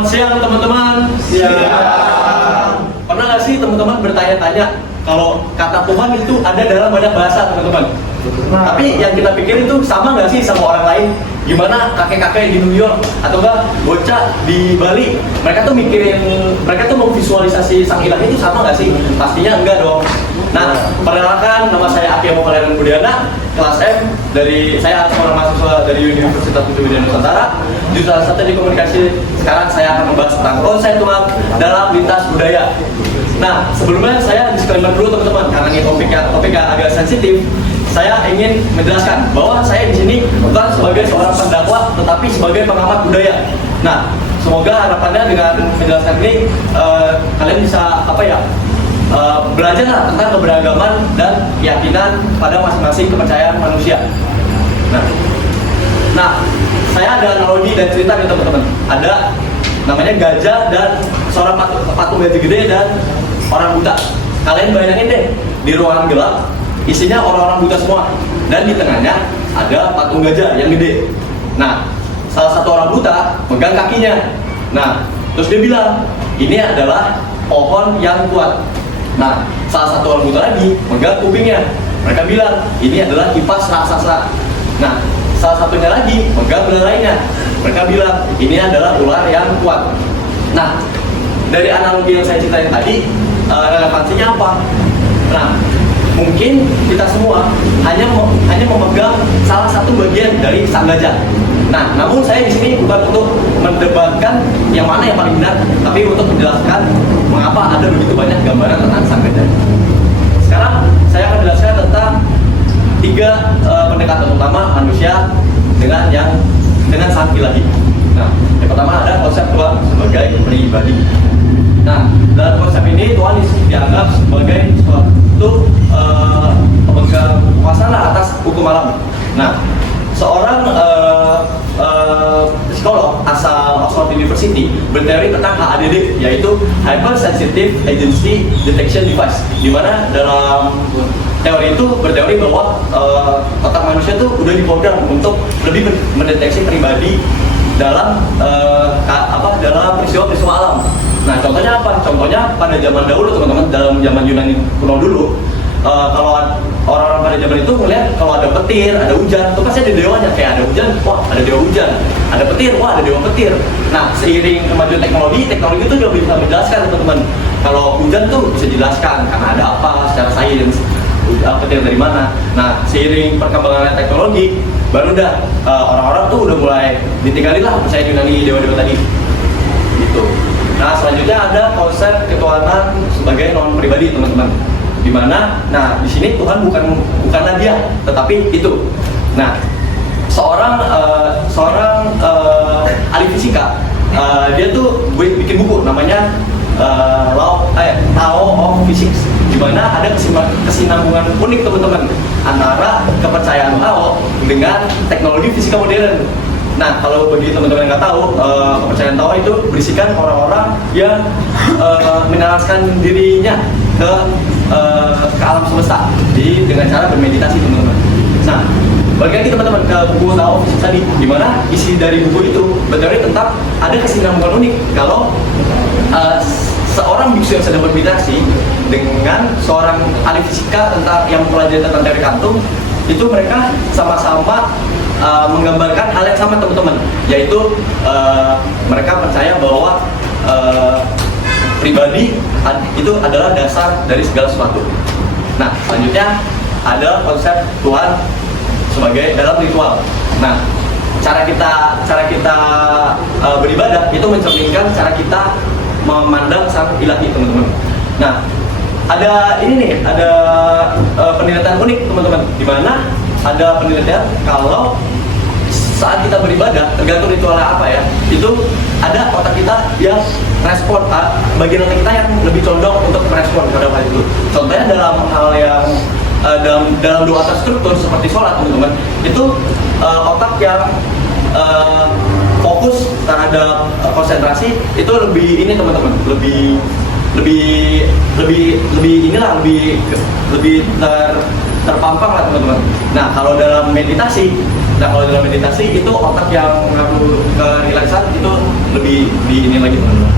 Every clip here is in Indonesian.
Selamat siang teman-teman. Siang. Pernah nggak sih teman-teman bertanya-tanya kalau kata Tuhan itu ada dalam banyak bahasa teman-teman? Tapi yang kita pikirin itu sama nggak sih sama orang lain? Gimana kakek-kakek di New York atau enggak bocah di Bali? Mereka tuh memvisualisasi sang ilahi itu sama nggak sih? Pastinya enggak dong. Nah, perkenalkan, nama saya Akemo Valerian Budiana, kelas M dari saya seorang mahasiswa dari Universitas Udayana Nusantara. Jurusan Strategi Komunikasi. Sekarang saya akan membahas tentang konsep Tuhan dalam lintas budaya. Nah, sebelumnya saya disclaimer dulu teman-teman, karena ini topiknya agak sensitif. Saya ingin menjelaskan bahwa saya di sini bukan sebagai seorang pendakwah, tetapi sebagai pengamat budaya. Nah, semoga harapannya dengan menjelaskan ini kalian bisa belajar lah tentang keberagaman dan keyakinan pada masing-masing kepercayaan manusia. Nah, saya ada analogi dan cerita nih teman-teman. Ada namanya gajah dan seorang patung gajah gede dan orang buta. Kalian bayangin deh, di ruangan gelap isinya orang-orang buta semua, dan di tengahnya ada patung gajah yang gede. Nah, salah satu orang buta megang kakinya. Nah, terus dia bilang, ini adalah pohon yang kuat. Nah, salah satu orang buta lagi megang kupingnya. Mereka bilang, ini adalah kipas raksasa. Nah, salah satunya lagi megang belalainya. Mereka bilang, ini adalah ular yang kuat. Nah, dari analogi yang saya ceritain tadi, relevansinya apa? Nah, mungkin kita semua hanya memegang salah satu bagian dari sang gajah. Nah, namun saya di sini bukan untuk mendebatkan yang mana yang paling benar, tapi untuk menjelaskan mengapa ada begitu banyak gambaran tentang sang gajah. Sekarang saya akan menjelaskan tentang tiga pendekatan utama manusia dengan sang ilahi. Nah, yang pertama ada konsep Tuhan sebagai pribadi. Nah, dalam konsep ini Tuhan dianggap sebagai suatu pemegang kuasa atas hukum alam. Nah, seorang psikolog asal Oxford University berteori tentang HADD, yaitu Hypersensitive Agency Detection Device, di mana dalam teori itu berteori bahwa otak manusia itu udah diprogram untuk lebih mendeteksi pribadi dalam dalam peristiwa-peristiwa alam. Nah, contohnya apa? Contohnya pada zaman dahulu teman-teman, dalam zaman Yunani kuno dulu, kalau orang-orang pada zaman itu melihat kalau ada petir, ada hujan, itu pasti ada dewanya. Kayak ada hujan, wah ada dewa hujan. Ada petir, wah ada dewa petir. Nah, seiring kemajuan teknologi itu juga bisa menjelaskan teman-teman. Kalau hujan tuh bisa dijelaskan karena ada apa secara sains, petir dari mana. Nah, seiring perkembangan teknologi, baru orang-orang tuh udah mulai ditinggalin lah percaya Yunani dewa-dewa tadi. Gitu. Nah, selanjutnya ada konsep ketuhanan sebagai non pribadi teman-teman. Dimana, nah di sini Tuhan bukanlah dia, tetapi itu. Nah, seorang ahli fisika, dia tuh bikin buku namanya Law of Physics, di mana ada kesinambungan unik teman-teman antara kepercayaan Tao dengan teknologi fisika modern. Nah, kalau bagi teman-teman yang nggak tahu, kepercayaan Tao itu berisikan orang-orang yang menyelaraskan dirinya ke alam semesta, jadi dengan cara bermeditasi teman-teman. Nah, balik lagi teman-teman ke buku Tao tadi, di mana isi dari buku itu berteori tentang ada kesinambungan unik kalau seorang biksu yang sedang bermeditasi dengan seorang ahli fisika yang mempelajari tentang teori kantum, itu mereka sama-sama menggambarkan hal yang sama teman-teman, yaitu mereka percaya bahwa pribadi itu adalah dasar dari segala sesuatu. Nah, selanjutnya ada konsep Tuhan sebagai dalam ritual. Nah, cara kita beribadah itu mencerminkan cara kita memandang sang ilahi teman-teman. Nah, ada penelitian unik teman-teman, di mana ada penelitian kalau saat kita beribadah, tergantung ritualnya apa ya, itu ada otak kita yang respon, bagian otak kita yang lebih condong untuk merespon pada hal itu. Contohnya dalam hal yang dalam doa terstruktur seperti sholat teman-teman, itu otak yang fokus terhadap konsentrasi itu lebih ini teman-teman, lebih terpampang lah teman-teman. Nah, kalau dalam meditasi itu otak yang mengatur ke relaksan itu lebih di ini lagi teman-teman.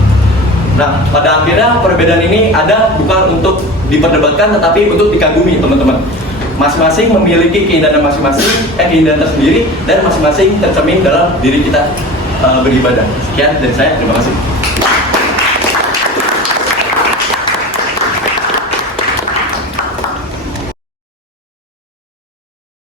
Nah, pada akhirnya perbedaan ini ada bukan untuk diperdebatkan tetapi untuk dikagumi teman-teman. Masing-masing memiliki keindahan masing-masing, keindahan tersendiri dan masing-masing tercermin dalam diri kita beribadah. Sekian dari saya, terima kasih.